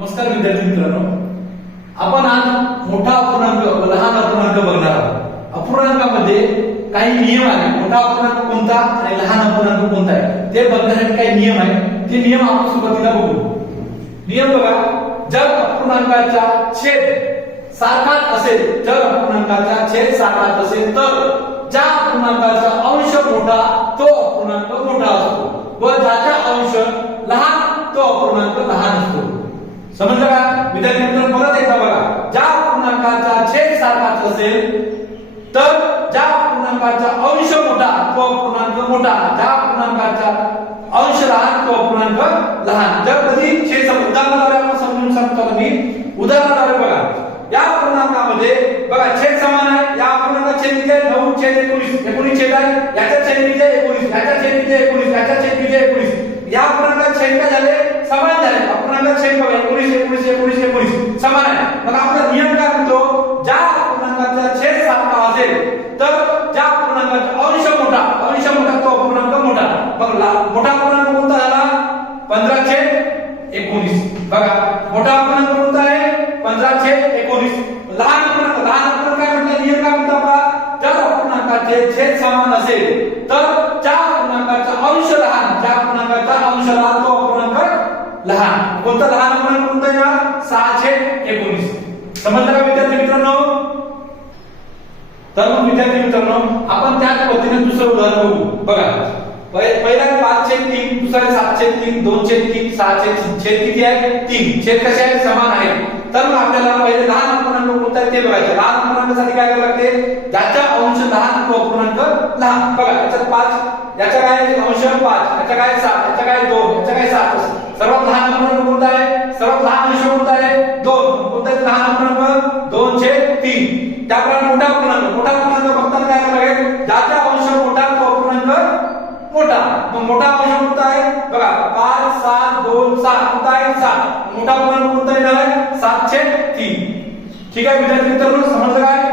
नमस्कार विद्यार्थी मित्रांनो. आपण आज मोठा अपूर्णांक व लहान अपूर्णांक बघणार आहोत. अपूर्णांकामध्ये काही नियम आहे मोठा अपूर्णांक कोणता आणि लहान अपूर्णांक कोणता आहे? ते बघण्यासाठी काही नियम आहे ते नियम आपण सुरुवातीला बघू. नियम बघा. जर अपूर्णांकाचा छेद सारखाच असेल. जर अपूर्णांकाचा छेद सारखाच असेल तर ज्या अपूर्णांकाचा अंश मोठा तो अपूर्णांक मोठा असतो. व ज्याचा अंश लहान तो अपूर्णांक लहान असतो. समजलं का? विद्यार्थी मित्र परत एकदा बघा. ज्या पूर्णांकाचा छेद सारखाच असेल तर ज्या पूर्णांकाचा अंश मोठा तो पूर्णांक मोठा. ज्या पूर्णांकाचा अंश लहान तो पूर्णांक लहान. जर कधी छेद सम- उदाहरणाद्वारे आपण समजून सांगतो मी उदाहरणाद्वारे बघा. या पूर्णांकामध्ये बघा छेद समान आहे. या पूर्णांकात छेद किती आहे? नऊ छेद एकोणीस. एकोणीस छेद आहे. याच्या छेद किती एकोणीस. याच्या छेद किती एकोणीस. याच्या छेद किती एकोणीस. या पूर्णांकात छेद काय झाले समान झाले अपूर्णांकात छेद बघा एकोणीस एकोणीस एकोणीस एकोणीस समान आहे मग आपला नियम काय म्हणतो? ज्या पूर्णांकाचा छेद सारखा असेल तर ज्या पूर्णांकाचा अंश मोठा अंश मोठा तो अपूर्णांक मोठा. मग मोठा पूर्णांक कोणता झाला? पंधरा छेद एकोणीस. बघा मोठा अपूर्णांक कोणता आहे? पंधरा छेद एकोणीस. लहान अपूर्णांक लहान अपूर्णांक काय म्हटलं? नियम काय म्हणतो आपला? जर अपूर्णांकाचे छेद समान असेल लहान. कोणता लहान अपूर्णांक कोणता येणार सहा छेद एकोणीस. समजलं का विद्यार्थी मित्रांनो? तर मग विद्यार्थी मित्रांनो आपण त्याच पद्धतीने दुसरं उदाहरण बघू. बघा. पहिला पाच छेद तीन दुसरा सातशे सात छेद तीन दोन छेद तीन सहा छेद तीन. छेद किती आहे? तीन. छेद कसे आहेत? समान आहेत. तर मग आपल्याला पहिले लहान अपूर्णांक कोणता ते बघायचे. लहान अपूर्णांकासाठी काय करावं लागते? ज्याचा अंश लहान तो अपूर्णांक लहान. बघा त्याच्यात पाच याच्या काय आहे? अंश पाच याचा काय सात याचा काय दोन याचा काय सात? सर्वात लहान अपूर्णांक कोणता आहे? सर्वात लहान अंश कोणता आहे? दोन. कोणता लहान अपूर्णांक दोन छेद तीन. त्याप्रमाणे मोठा अपूर्णांक मोठा अपूर्णांक बघताना काय करावं लागेल? ज्याचा अंश मोठा तो अपूर्णांक मोठा. मग मोठा अंश कोणता आहे? बघा पाच सात दोन सात. कोणता आहे सात. मोठा अपूर्णांक कोणता येणार आहे? सातशे तीन. ठीक आहे विद्यार्थी मित्रांनो समजलं काय?